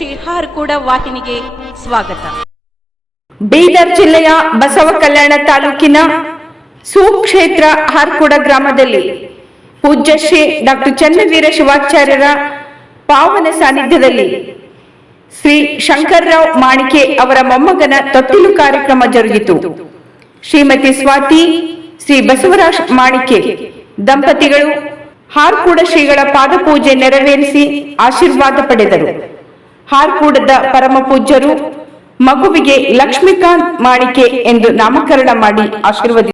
ಶ್ರೀ ಕೂಡ ವಾಹಿನಿಗೆ ಸ್ವಾಗತ. ಬೀದರ್ ಜಿಲ್ಲೆಯ ಬಸವ ಕಲ್ಯಾಣ ತಾಲೂಕಿನ ಸುಕ್ಷೇತ್ರ ಹಾರ್ಕುಡ ಗ್ರಾಮದಲ್ಲಿ ಪೂಜ್ಯ ಶ್ರೀ ಡಾಕ್ಟರ್ ಚನ್ನವೀರ ಶಿವಾಚಾರ್ಯರ ಪಾವನ ಸಾನ್ನಿಧ್ಯದಲ್ಲಿ ಶ್ರೀ ಶಂಕರರಾವ್ ಮಾಣಿಕೆ ಅವರ ಮೊಮ್ಮಗನ ತೊಟ್ಟಿಲು ಕಾರ್ಯಕ್ರಮ ಜರುಗಿತು. ಶ್ರೀಮತಿ ಸ್ವಾತಿ, ಶ್ರೀ ಬಸವರಾಜ್ ಮಾಣಿಕೆ ದಂಪತಿಗಳು ಹಾರ್ಕೂಡ ಶ್ರೀಗಳ ಪಾದಪೂಜೆ ನೆರವೇರಿಸಿ ಆಶೀರ್ವಾದ ಪಡೆದರು. ಹಾರ್ಕೂಡದ ಪರಮ ಪೂಜ್ಯರು ಮಗುವಿಗೆ ಲಕ್ಷ್ಮೀಕಾಂತ್ ಮಾಣಿಕೆ ಎಂದು ನಾಮಕರಣ ಮಾಡಿ ಆಶೀರ್ವದಿ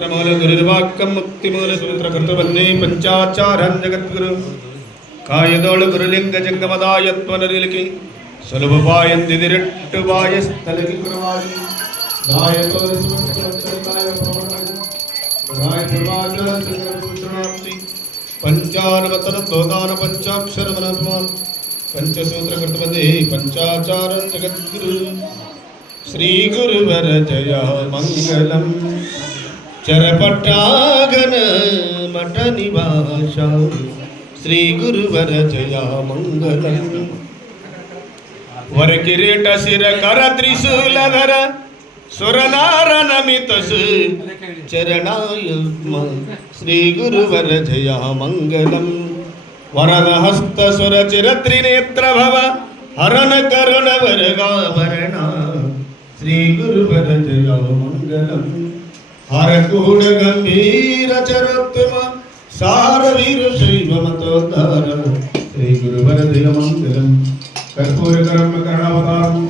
ഗുരുവാക്കം മുക്തിമൂലസൂത്രകൃതവന്നേ പഞ്ചാചാരം ജഗദ്ഗുരു കായതോട് ഗുരുലിംഗ ജംഗമതായ ത്വനരിലേക്ക് സുലഭപായം തിരിട്ടുപായ സ്ഥലത്തിൽ ഗുരുവായി പഞ്ചാനവതരത്തോദാന പഞ്ചാക്ഷരമനാത്മാൻ പഞ്ചസൂത്രകൃതവന്നേ പഞ്ചാചാരം ജഗദ്ഗുരു ശ്രീഗുരുവര ജയ മംഗളം చరపట్టాగన మఠ నివాస శ్రీ గురువర జయా మంగళం వరకిరీట శిర కర త్రిశూలధర సురనారణమితసు చరణాయుగ్మ శ్రీ గురువర జయా మంగళం వరదహస్త సుర చిర త్రినేత్ర భవ హరణ కరుణ వరగావరణ శ్రీ గురువర జయా మంగళం हर गंभीर चरुत्तम, सार वीर शैव मतोद्धार श्री गुरुवर दिल मंगलम कर्पूर कर्म कर्णावतारम,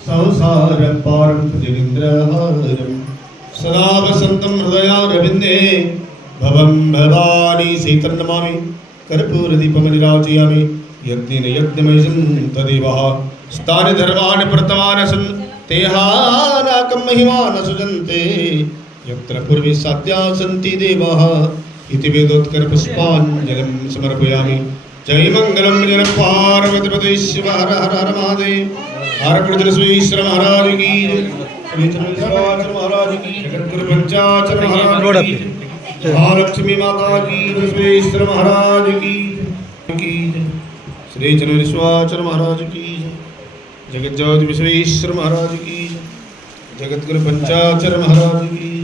संसार पारम त्रिविंद्रहारम सदा वसंतम हृदया रविंदे भवम भवानी सीतन नमामि। कर्पूर दीपम निराजयामि यज्ञेन यज्ञमयं तदेवः। स्थानि धर्मान् प्रतवान् सन् तेहानाकं महिमान् सुजन्ते यत्र पूर्वे सत्या सन्ति देवाः इति वेदोत्करपुष्पाञ्जलिं समर्पयामि। जय मङ्गलं जनपार्वतीपदे शिव हर हर हर महादेव। हर कृतश्वेश्वर श्री महाराज की महालक्ष्मी माता की विश्वेश्वर महाराज की श्री चंद्र विश्वाचर महाराज की जगत ज्योति विश्वेश्वर महाराज की जगत गुरु पंचाचर महाराज की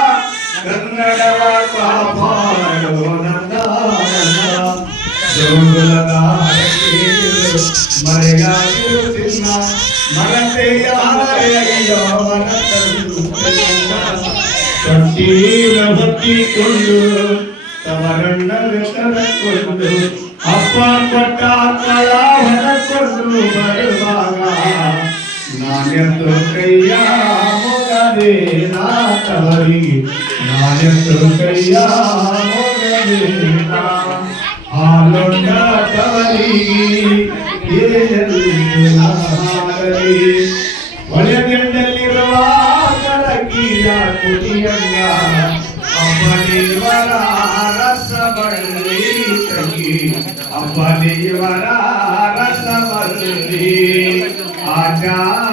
கொண்டு தவறண்ண கொண்டு அப்பா பட்டாக்களா கொண்டு வருவாங்க நான் என்ற கையா ಹೊತ್ತಿಕೊಂಡು ತವರಣ್ಣನ ಕರಕೊಂಡು ಅಪ್ಪ ಕೊಟ್ಟ ಕಳ ಹೊರಕೊಂಡು ಬರುವಾಗ ನಾನೆಂದು ಕೈಯ ಮೊಗದೆ ನಾತವರಿಗೆ ನಾನೆಂದು ಕೈಯ ಮೊಗದೆ ನಾ ಹಾಲೊಂಡ ತವರಿಗೆ ಏನೆಲ್ಲರಿ ಒಳಗಂಡಲ್ಲಿರುವ ಕರಗಿಯ ಕುಟಿಯಂಗ ಅಪ್ಪನಿವರ ರಸ ಬಳ್ಳಿ ತಂಗಿ ಅಪ್ಪನಿವರ ರಸ ಬಳ್ಳಿ ಆಚಾರ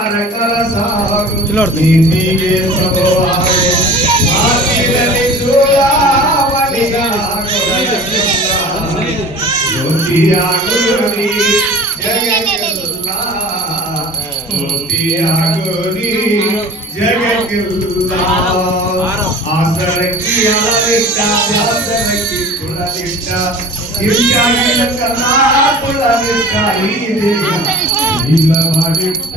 ಇಲ್ಲ ಮಾಡಿಟ್ಟ